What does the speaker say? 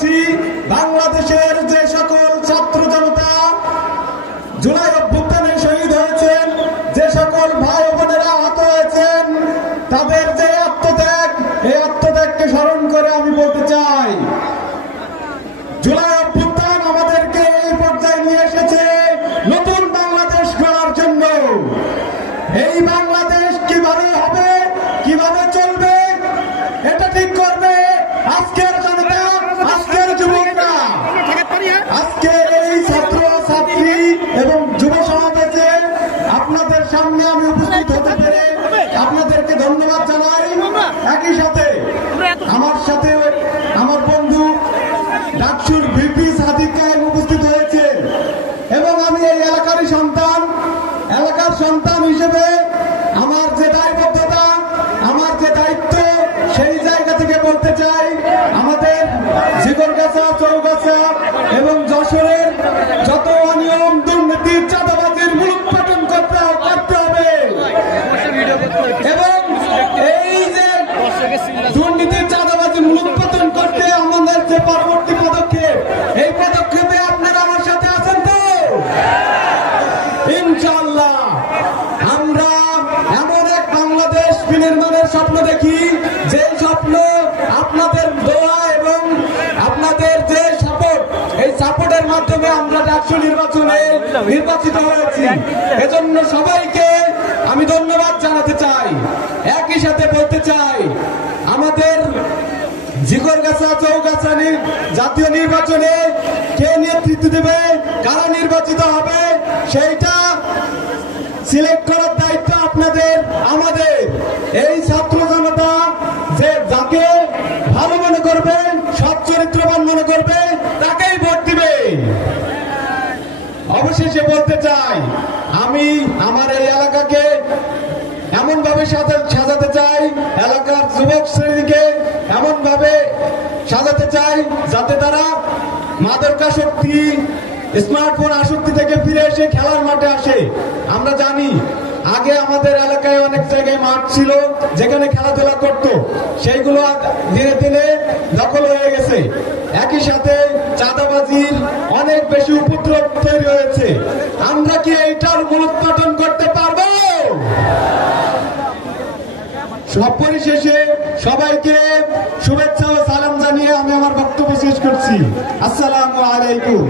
করছি, বাংলাদেশের যে সকল ছাত্র জনতা জুলাই অভ্যুত্থানে শহীদ হয়েছেন, যে সকল ভাই বোনেরা আহত হয়েছেন, তাদের যে আত্মত্যাগ, এই আত্মত্যাগকে স্মরণ করে আমি বলতে চাই, জুলাই অভ্যুত্থান আমাদেরকে এই পর্যায়ে নিয়ে এসেছে নতুন বাংলাদেশ গড়ার জন্য। এই বাংলাদেশ কিভাবে হবে, কিভাবে চলবে, এটা ঠিক করবে আজকের জনতা, আজকের যুবকরা। আজকে এই ছাত্র ছাত্রী এবং যুব সমাবেশে আপনাদের সামনে আমি উপস্থিত হতে পেরে আপনাদেরকে ধন্যবাদ জানাই। একই সাথে আমার সাথে আমার বন্ধু ডাকসুর ভিপি সাদিক কায়েম উপস্থিত হয়েছে এবং আমি এই এলাকার সন্তান হিসেবে আমার যে দায়বদ্ধতা, আমার যে দায়িত্ব, সেই জায়গা থেকে বলতে চাই, আমাদের জীবনগাছা, চৌগাছা এবং যশোরের যত অনিয়ম, দুর্নীতি, চাঁদাবাজির মূলোৎপাটন করতে হবে এবং এই যে দুর্নীতি, চাঁদাবাজি মূলোৎপাটন করতে আমাদের যে পরবর্তী পদক্ষেপ, এই পদক্ষেপে আপনারা আমার সাথে আছেন তো? ইনশাআল্লাহ আমরা এমন এক বাংলাদেশ বিনির্মাণের স্বপ্ন দেখি, যে স্বপ্ন আপনাদের দোয়া এবং আপনাদের যে সাপোর্ট, এই সাপোর্টের মাধ্যমে আমরা ডাকসু নির্বাচনে নির্বাচিত হয়েছি। এজন্য সবাইকে আমি ধন্যবাদ জানাতে চাই। একই সাথে বলতে চাই, আমাদের জিকরগাছা, চৌগাছা জাতীয় নির্বাচনে কে নেতৃত্ব দেবে, কারা নির্বাচিত হবে, সেইটা সিলেক্ট করার দায়িত্ব আপনাদের, আমাদের। এই ছাত্র জনতা যে যাকে ভালো মনে করবে, সৎ চরিত্রবান মনে করবে, তাকেই ভোট দিবে। অবশেষে বলতে চাই, আমি আমার এই এলাকাকে এমন ভাবে সাজাতে চাই, এলাকার যুবক শ্রেণীকে এমন ভাবে সাজাতে চাই যাতে তারা মাদকাসক্তি, স্মার্টফোন আসক্তি থেকে ফিরে এসে খেলার মাঠে আসে। আমরা জানি আগে আমাদের এলাকায় অনেক জায়গায় মাঠ ছিল যেখানে খেলাধুলা করত, সেইগুলো ধীরে ধীরে দখল হয়ে গেছে। একই সাথে চাঁদাবাজির অনেক বেশি উপদ্রব তৈরি হয়েছে। আমরা কি এইটার মূলোৎপাটন করতে পারবো? সব পরিশেষে সবাইকে শুভেচ্ছা ও সালাম জানিয়ে আমি আমার বক্তব্য শেষ করছি। আসসালামু আলাইকুম।